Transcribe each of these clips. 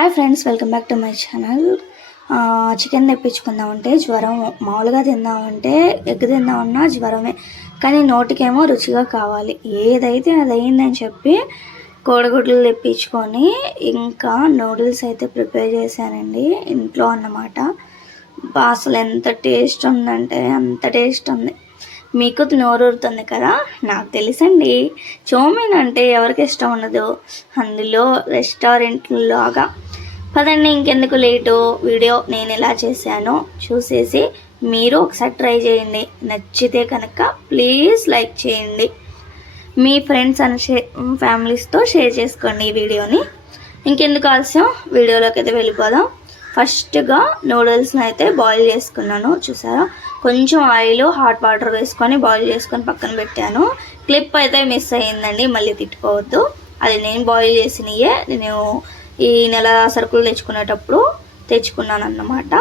Hi friends welcome back to my channel chicken తెప్పించుకుందామంటే జ్వరం మామూలుగా తిందామంటే egg తిందామన్నా జ్వరమే. కానీ నోటికేమో రుచిగా కావాలి. ఏదైతే అది అయిందని చెప్పి కోడిగుడ్లు తెప్పించుకొని ఇంకా నూడిల్స్ అయితే ప్రిపేర్ చేశానండి. ఇంట్లో అన్నమాట. అసలు ఎంత టేస్ట్ ఉందంటే అంత టేస్ట్ ఉంది. మీకు నోరూరుతుంది కదా? నాకు తెలుసండి. చౌమీన్ అంటే ఎవరికి ఇష్టం ఉండదు. అందులో రెస్టారెంట్లాగా. పదండి ఇంకెందుకు లేటు? వీడియో నేను ఎలా చేశానో. చూసేసి మీరు ఒకసారి ట్రై చేయండి. నచ్చితే కనుక ప్లీజ్ లైక్ చేయండి. మీ ఫ్రెండ్స్ అండ్ షే ఫ్యామిలీస్తో షేర్ చేసుకోండి ఈ వీడియోని. ఇంకెందుకు ఆలస్యం? వీడియోలోకి అయితే వెళ్ళిపోదాం. ఫస్ట్గా నూడిల్స్ని అయితే బాయిల్ చేసుకున్నాను. చూసారా? కొంచెం ఆయిల్ హాట్ వాటర్ వేసుకొని బాయిల్ చేసుకొని పక్కన పెట్టాను. క్లిప్ అయితే మిస్ అయ్యిందండి మళ్ళీ తిట్టుకోవద్దు. అది నేను బాయిల్ చేసినయే. నేను ఈ నెల సరుకులు తెచ్చుకునేటప్పుడు తెచ్చుకున్నాను అన్నమాట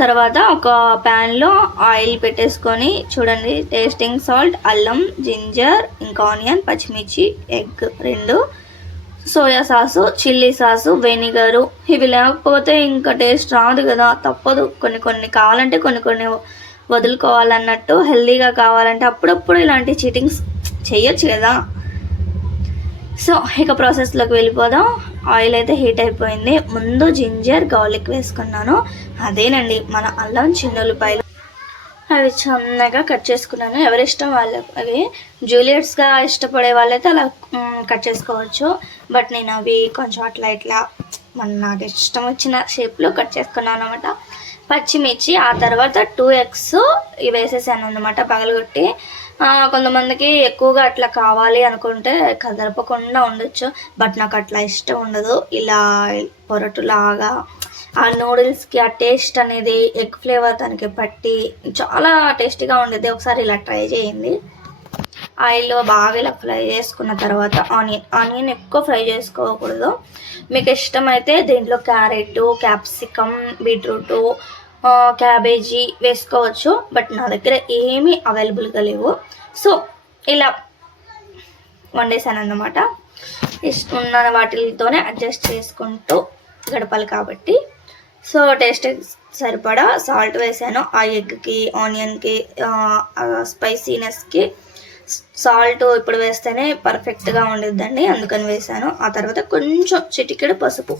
తర్వాత ఒక ప్యాన్లో ఆయిల్ పెట్టేసుకొని చూడండి టేస్టింగ్ సాల్ట్ అల్లం జింజర్ ఇంకా ఆనియన్ పచ్చిమిర్చి ఎగ్ రెండు soya sauce chilli sauce vinegar. ఇవి లేకపోతే ఇంకా టేస్ట్ రాదు కదా. తప్పదు. కొన్ని కొన్ని కావాలంటే కొన్ని కొన్ని వదులుకోవాలన్నట్టు హెల్తీగా కావాలంటే అప్పుడప్పుడు ఇలాంటి చీటింగ్స్ చేయొచ్చు కదా. సో ఇక ప్రాసెస్లోకి వెళ్ళిపోదాం. ఆయిల్ అయితే హీట్ అయిపోయింది. ముందు జింజర్ గార్లిక్ వేసుకున్నాను. అదేనండి మన అల్లం చిన్నులపాయలు అవి చిన్నగా కట్ చేసుకున్నాను. ఎవరి ఇష్టం వాళ్ళు అవి జూలియట్స్గా ఇష్టపడే వాళ్ళైతే అలా కట్ చేసుకోవచ్చు. బట్ నేను అవి కొంచెం అట్లా ఇట్లా మన నాకు ఇష్టం వచ్చిన షేప్లో కట్ చేసుకున్నాను అనమాట పచ్చిమిర్చి ఆ తర్వాత టూ ఎగ్స్ ఇవి వేసేసాను అనమాట పగలగొట్టి. కొంతమందికి ఎక్కువగా అట్లా కావాలి అనుకుంటే కదలపకుండా ఉండొచ్చు. బట్ నాకు అట్లా ఇష్టం ఉండదు. ఇలా పొరటులాగా ఆ నూడిల్స్కి ఆ టేస్ట్ అనేది ఎగ్ ఫ్లేవర్ దానికి పట్టి చాలా టేస్టీగా ఉండేది. ఒకసారి ఇలా ట్రై చేయండి. ఆయిల్లో బాగా ఇలా ఫ్రై చేసుకున్న తర్వాత ఆనియన్ ఆనియన్ ఎక్కువ ఫ్రై చేసుకోకూడదు. మీకు ఇష్టమైతే దీంట్లో క్యారెట్ క్యాప్సికమ్ బీట్రూట్ క్యాబేజీ వేసుకోవచ్చు. బట్ నా దగ్గర ఏమీ అవైలబుల్గా లేవు. సో ఇలా వండేసాను అన్నమాట ఇష్టం ఉన్న వాటితోనే అడ్జస్ట్ చేసుకుంటూ గడపాలి కాబట్టి. సో టేస్ట్ సరిపడా సాల్ట్ వేసాను. ఆ ఎగ్కి ఆనియన్కి స్పైసీనెస్కి సాల్ట్ ఇప్పుడు వేస్తేనే పర్ఫెక్ట్గా ఉండిద్దండి. అందుకని వేసాను. ఆ తర్వాత కొంచెం చిటికెడు పసుపు.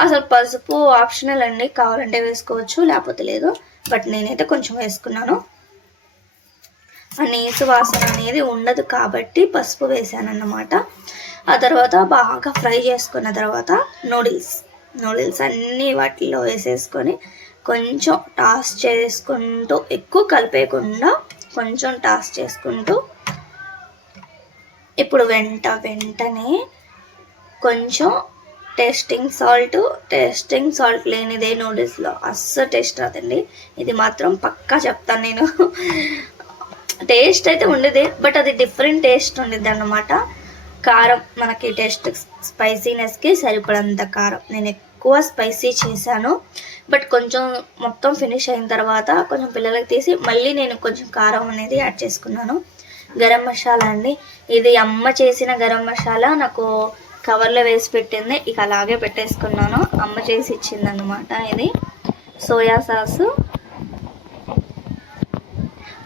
అసలు పసుపు ఆప్షనల్ అండి. కావాలంటే వేసుకోవచ్చు లేకపోతే లేదు. బట్ నేనైతే కొంచెం వేసుకున్నాను. ఆ నీసు వాసన అనేది ఉండదు కాబట్టి పసుపు వేసాను అన్నమాట ఆ తర్వాత బాగా ఫ్రై చేసుకున్న తర్వాత నూడిల్స్. నూడిల్స్ అన్నీ వాటిలో వేసేసుకొని కొంచెం టాస్ చేసుకుంటూ ఎక్కువ కలిపేయకుండా కొంచెం టాస్ చేసుకుంటూ ఇప్పుడు వెంట వెంటనే కొంచెం టేస్టింగ్ సాల్ట్ టేస్టింగ్ సాల్ట్ లేనిదే నూడిల్స్లో అస్సలు టేస్ట్ రాదండి. ఇది మాత్రం పక్కా చెప్తాను నేను. టేస్ట్ అయితే ఉండేది బట్ అది డిఫరెంట్ టేస్ట్ ఉండేది అన్నమాట కారం మనకి టేస్ట్ స్పైసీనెస్కి సరిపడంత కారం. నేను ఎక్కువ స్పైసీ చేశాను బట్ కొంచెం మొత్తం ఫినిష్ అయిన తర్వాత కొంచెం పిల్లలకి తీసి మళ్ళీ నేను కొంచెం కారం అనేది యాడ్ చేసుకున్నాను. గరం మసాలా అండి. ఇది అమ్మ చేసిన గరం మసాలా నాకు కవర్లో వేసి పెట్టింది. ఇక అలాగే పెట్టేసుకున్నాను. అమ్మ చేసి ఇచ్చింది అనమాట ఇది. Soya sauce.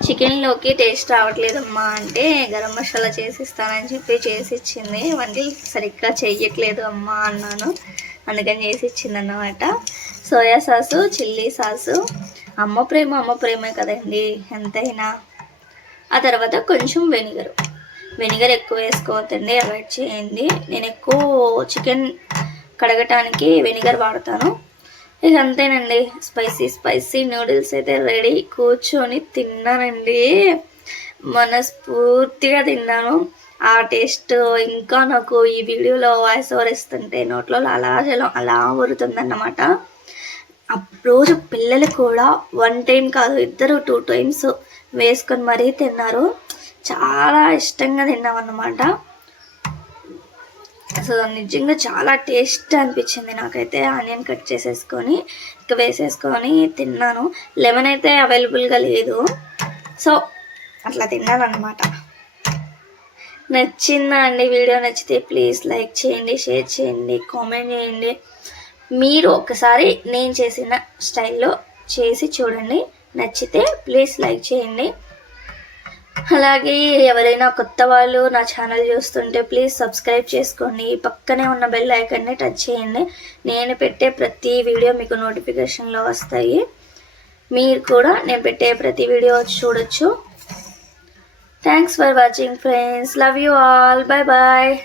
చికెన్లోకి టేస్ట్ రావట్లేదమ్మా అంటే గరం మసాలా చేసి ఇస్తానని చెప్పి చేసి ఇచ్చింది. వంటలు సరిగ్గా చెయ్యట్లేదు అమ్మా అన్నాను. అందుకని చేసి ఇచ్చింది అన్నమాట సోయా సాసు చిల్లీ సాసు. అమ్మ ప్రేమ అమ్మ ప్రేమే కదండి. ఎంతైనా. ఆ తర్వాత కొంచెం వెనిగర్. వెనిగర్ ఎక్కువ వేసుకోవద్దండి అవాయిడ్ చేయండి. నేను ఎక్కువ చికెన్ కడగటానికి వెనిగర్ వాడతాను. ఇక అంతేనండి. స్పైసీ స్పైసీ నూడిల్స్ అయితే రెడీ. కూర్చొని తిన్నానండి. మనస్ఫూర్తిగా తిన్నాను. ఆ టేస్ట్ ఇంకా నాకు ఈ వీడియోలో వాయిస్ ఓవర్ ఇస్తుంటే నోట్లో అలా జలం అలా ఊరుతుందన్నమాట. రోజు పిల్లలు కూడా వన్ టైం కాదు ఇద్దరు టూ టైమ్స్ వేసుకొని మరీ తిన్నారు. చాలా ఇష్టంగా తిన్నామన్నమాట. అసలు నిజంగా చాలా టేస్ట్ అనిపించింది నాకైతే ఆనియన్ కట్ చేసేసుకొని ఇక వేసేసుకొని తిన్నాను. లెమన్ అయితే అవైలబుల్గా లేదు. సో అట్లా తిన్నాను అనమాట నచ్చిందా అండి వీడియో నచ్చితే ప్లీజ్ లైక్ చేయండి షేర్ చేయండి కామెంట్ చేయండి. మీరు ఒకసారి నేను చేసిన స్టైల్లో చేసి చూడండి. నచ్చితే ప్లీజ్ లైక్ చేయండి. అలాగే ఎవరైనా కొత్త వాళ్ళు నా ఛానల్ చూస్తుంటే ప్లీజ్ సబ్స్క్రైబ్ చేసుకోండి. పక్కనే ఉన్న బెల్ ఐకన్ని టచ్ చేయండి. నేను పెట్టే ప్రతి వీడియో మీకు నోటిఫికేషన్లో వస్తాయి. మీరు కూడా నేను పెట్టే ప్రతి వీడియో చూడొచ్చు. Thanks for watching friends. Love you all. Bye bye.